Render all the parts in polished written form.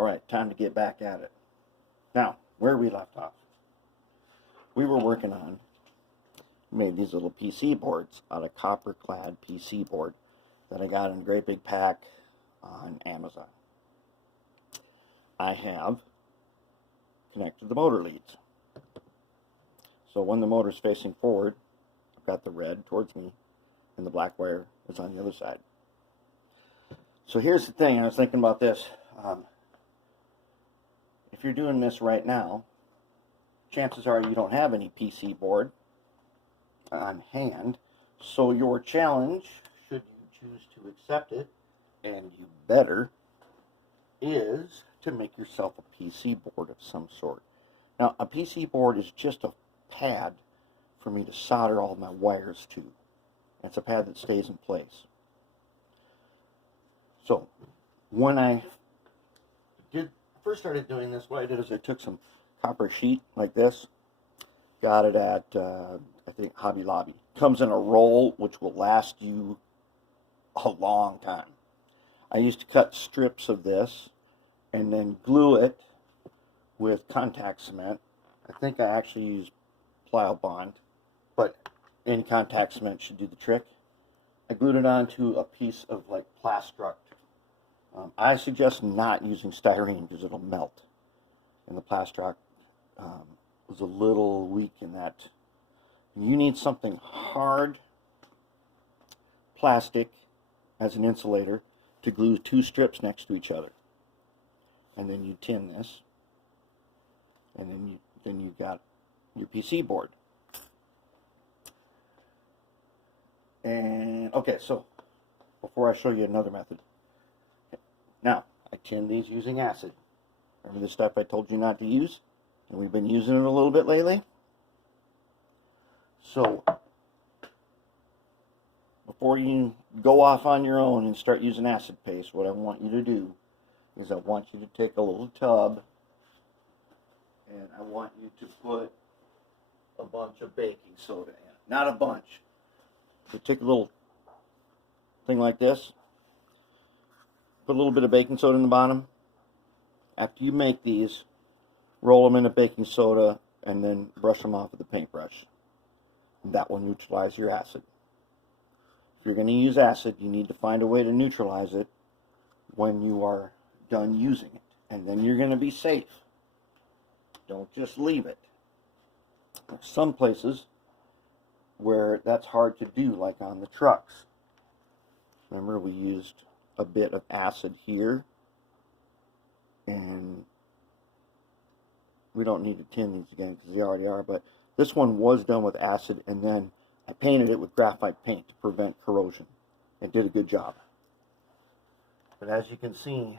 Alright, time to get back at it. Now, where we left off. We were working on, made these little PC boards out of copper clad PC board that I got in a great big pack on Amazon. I have connected the motor leads. So when the motor's facing forward, I've got the red towards me and the black wire is on the other side. So here's the thing, I was thinking about this. If you're doing this right now, chances are you don't have any PC board on hand, so your challenge, should you choose to accept it, and you better, is to make yourself a PC board of some sort. Now, a PC board is just a pad for me to solder all my wires to. It's a pad that stays in place. So, when I first started doing this, what I did is I took some copper sheet like this, got it at, I think, Hobby Lobby. Comes in a roll which will last you a long time. I used to cut strips of this and then glue it with contact cement. I think I actually used Plyo Bond, but any contact cement should do the trick. I glued it onto a piece of like Plastruct. I suggest not using styrene because it'll melt. And the Plastruct was a little weak in that. You need something hard plastic as an insulator to glue two strips next to each other. And then you tin this. And then you got your PC board. And okay, so before I show you another method. Now, I tin these using acid. Remember the stuff I told you not to use? And we've been using it a little bit lately. So, before you go off on your own and start using acid paste, what I want you to do is I want you to take a little tub and I want you to put a bunch of baking soda in it. Not a bunch. So take a little thing like this. Put a little bit of baking soda in the bottom. After you make these, roll them in a baking soda and then brush them off with a paintbrush. That will neutralize your acid. If you're going to use acid, you need to find a way to neutralize it when you are done using it. And then you're going to be safe. Don't just leave it. There's some places where that's hard to do, like on the trucks. Remember, we used a bit of acid here, and we don't need to tin these again because they already are, but this one was done with acid, and then I painted it with graphite paint to prevent corrosion. It did a good job. But as you can see,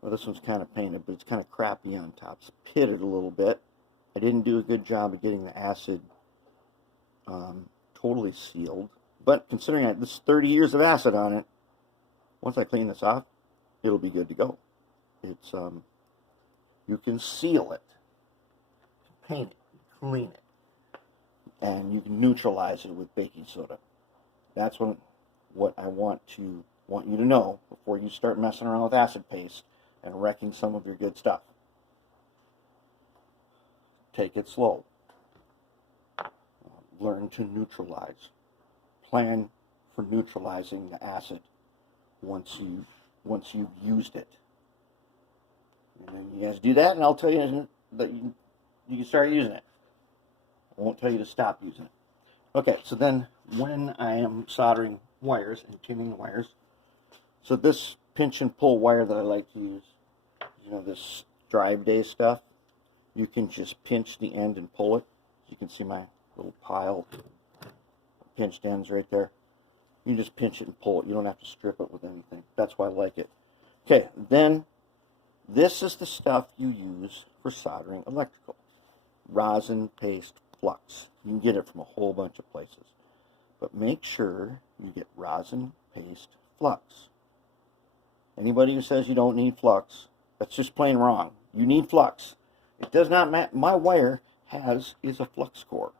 well, this one's kind of painted, but it's kind of crappy on top. It's pitted a little bit. I didn't do a good job of getting the acid totally sealed, but considering this is 30 years of acid on it, once I clean this off, it'll be good to go. It's you can seal it, paint it, clean it, and you can neutralize it with baking soda. That's what I want you to know before you start messing around with acid paste and wrecking some of your good stuff. Take it slow. Learn to neutralize. Plan for neutralizing the acid once you've used it. And then you guys do that, and I'll tell you that you can start using it. I won't tell you to stop using it. Okay, so then when I am soldering wires and tinning wires, so this pinch and pull wire that I like to use, you know, this drive day stuff, you can just pinch the end and pull it. You can see my little pile of pinched ends right there. You just pinch it and pull it. You don't have to strip it with anything. That's why I like it. Okay, then this is the stuff you use for soldering electrical. Rosin paste flux. You can get it from a whole bunch of places. But make sure you get rosin paste flux. Anybody who says you don't need flux, that's just plain wrong. You need flux. It does not matter. My wire is a flux core.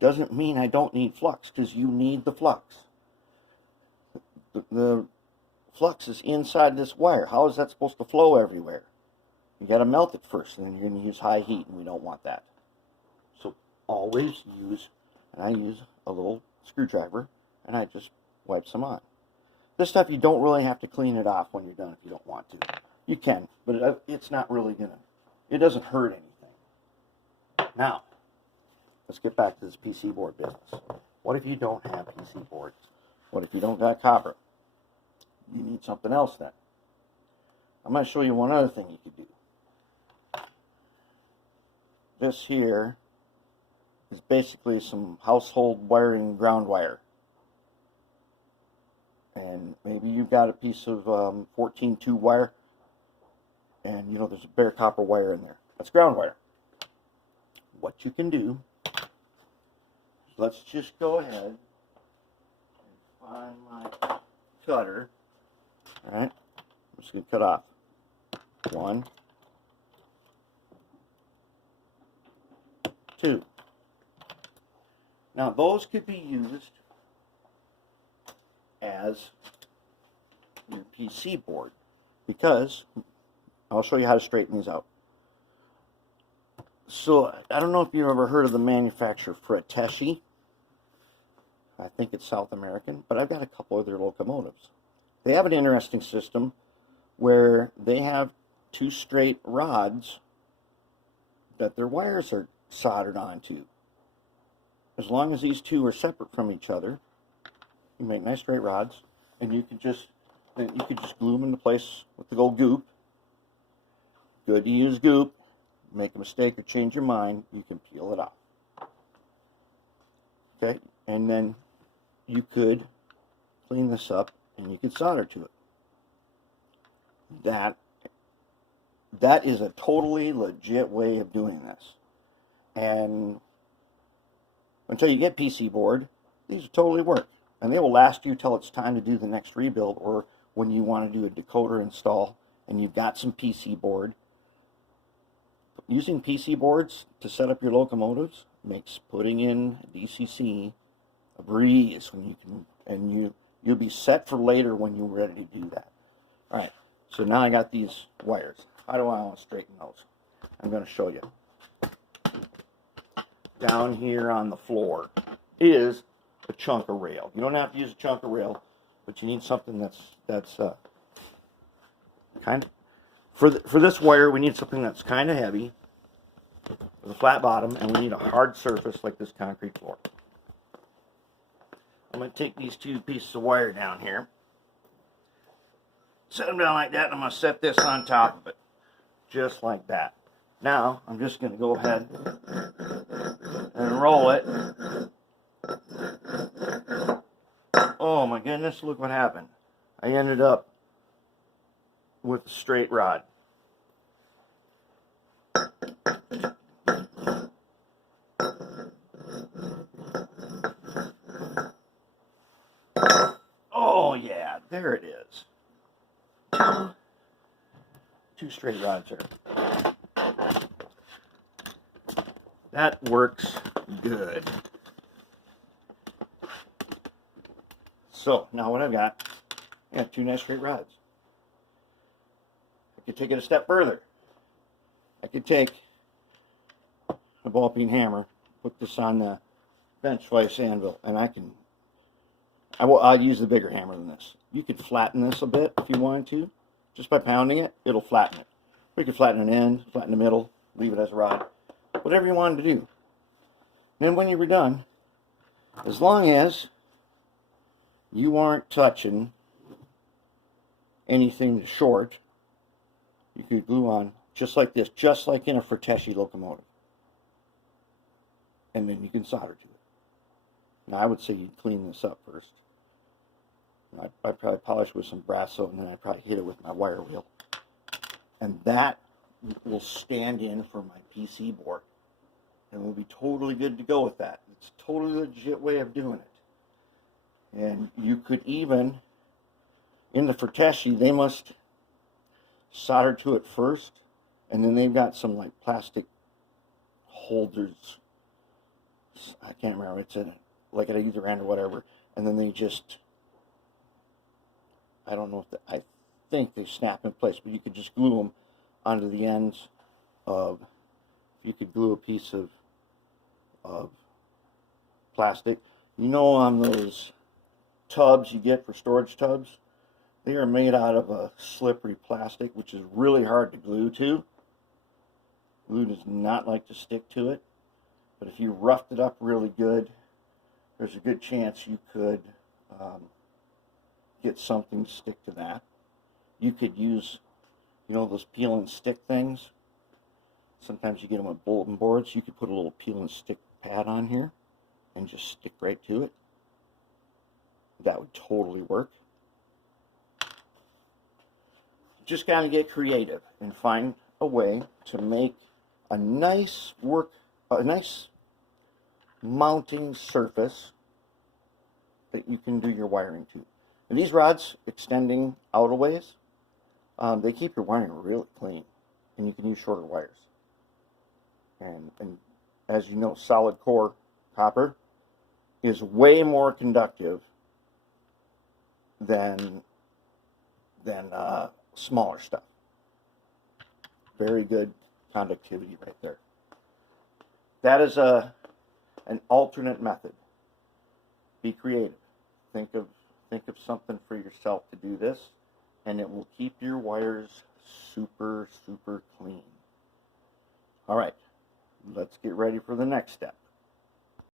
Doesn't mean I don't need flux, because you need the flux. The flux is inside this wire. How is that supposed to flow everywhere? You got to melt it first, and then you're going to use high heat, and we don't want that. So always use, and I use a little screwdriver, and I just wipe some on. This stuff, you don't really have to clean it off when you're done if you don't want to. You can, but it's not really going to, it doesn't hurt anything. Now, let's get back to this PC board business. What if you don't have PC boards? What if you don't got copper? You need something else then. I'm going to show you one other thing you could do. This here is basically some household wiring ground wire. And maybe you've got a piece of 14-2 wire, and you know there's a bare copper wire in there. That's ground wire. What you can do, let's just go ahead and find my cutter. Alright, I'm just going to cut off 1, 2. Now those could be used as your PC board, because I'll show you how to straighten these out. So I don't know if you've ever heard of the manufacturer Fratelli. I think it's South American, but I've got a couple of their locomotives. They have an interesting system where they have 2 straight rods that their wires are soldered onto. As long as these 2 are separate from each other, you make nice straight rods, and you could just glue them into place with the old goop. Good to use goop. Make a mistake or change your mind, you can peel it off. Okay, and then you could clean this up and you could solder to it. That is a totally legit way of doing this. And until you get PC board, these will totally work. And they will last you till it's time to do the next rebuild, or when you want to do a decoder install and you've got some PC board. Using PC boards to set up your locomotives makes putting in DCC a breeze when you can, and you'll be set for later when you're ready to do that. All right, so now I got these wires. How do I want to straighten those? I'm going to show you. Down here on the floor is a chunk of rail. You don't have to use a chunk of rail, but you need something that's kind of, for this wire, we need something that's kind of heavy, with a flat bottom, and we need a hard surface like this concrete floor. I'm going to take these 2 pieces of wire down here, set them down like that, and I'm going to set this on top of it, just like that. Now, I'm just going to go ahead and roll it. Oh my goodness, look what happened. I ended up with a straight rod. Oh yeah, there it is. 2 straight rods there. That works good. So now what I've got, I got 2 nice straight rods. I could take it a step further. I could take a ball peen hammer, put this on the bench vise anvil, and I'll use the bigger hammer than this. You could flatten this a bit if you wanted to. Just by pounding it, it'll flatten it. We could flatten an end, flatten the middle, leave it as a rod. Whatever you wanted to do. And then when you were done, as long as you aren't touching anything short, you could glue on just like this, just like in a Fratelli locomotive. And then you can solder to it. Now I would say you'd clean this up first. I'd probably polish with some brass soap, and then I'd probably hit it with my wire wheel. And that will stand in for my PC board. And we'll be totally good to go with that. It's a totally legit way of doing it. And you could even, in the Fratelli, they must solder to it first, and then they've got some like plastic holders. I can't remember, it's in like at either end or whatever, and then they just, I don't know if I think they snap in place, but you could just glue them onto the ends of, you could glue a piece of plastic. You know, on those tubs you get for storage tubs, they are made out of a slippery plastic, which is really hard to glue to. Glue does not like to stick to it, but if you roughed it up really good, there's a good chance you could get something to stick to that. You could use, you know, those peel and stick things. Sometimes you get them on bulletin boards. You could put a little peel and stick pad on here and just stick right to it. That would totally work. Just gotta get creative and find a way to make a nice mounting surface that you can do your wiring to. And these rods extending out a ways, they keep your wiring really clean, and you can use shorter wires. And as you know, solid core copper is way more conductive than smaller stuff. Very good conductivity right there. That is an alternate method. Be creative. Think of something for yourself to do this, and it will keep your wires super, super clean. All right, let's get ready for the next step.